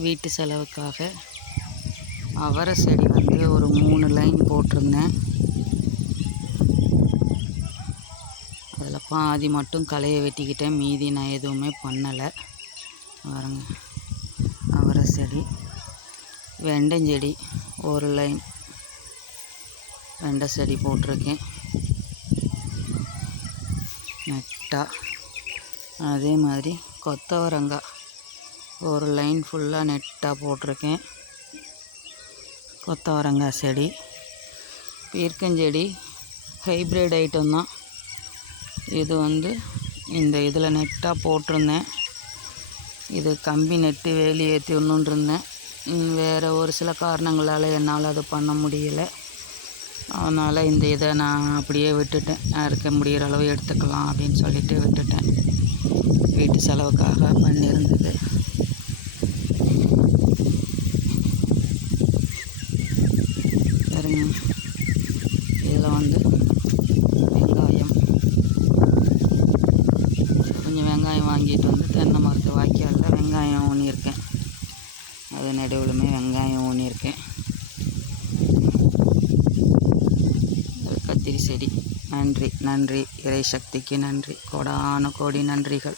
வீட்டு செலவுக்காக அவரை செடி வந்து ஒரு 3 லைன் போட்டிருந்தேன். அதில் பாதி மட்டும் களையை வெட்டிக்கிட்டேன், மீதி நான் எதுவுமே பண்ணலை. பாருங்க, அவரை செடி. வெண்டஞ்செடி ஒரு லைன் வெண்டை செடி போட்டிருக்கேன் நெட்டாக. அதே மாதிரி கொத்தவரங்காய் ஒரு லைன் ஃபுல்லாக நெட்டாக போட்டிருக்கேன். கொத்தவரங்காய் செடி, பீர்க்கஞ்செடி ஹைப்ரிட் ஐட்டம் தான். இது வந்து இந்த இதில் நெட்டாக போட்டிருந்தேன். இது கம்பி நெட்டு வேலி ஏற்றி ஒன்றுன்னு இருந்தேன். வேறு ஒரு சில காரணங்களால் என்னால் அது பண்ண முடியலை. அதனால் இந்த இதை நான் அப்படியே விட்டுட்டேன். அறுக்க முடிகிற அளவு எடுத்துக்கலாம் அப்படின்னு சொல்லிட்டு விட்டுட்டேன். வீட்டு செலவுக்காக பண்ணியிருந்தது. பாருங்க, இதில் வந்து வெங்காயம், கொஞ்சம் வெங்காயம் வாங்கிட்டு வந்து தென்னை மரத்து வாய்க்காலில் வெங்காயம் ஊனியிருக்கேன். அது நடுவிலுமே வெங்காயம் ஊனியிருக்கேன். கத்திரி செடி. நன்றி, இறை சக்திக்கு நன்றி, கோடான கோடி நன்றிகள்.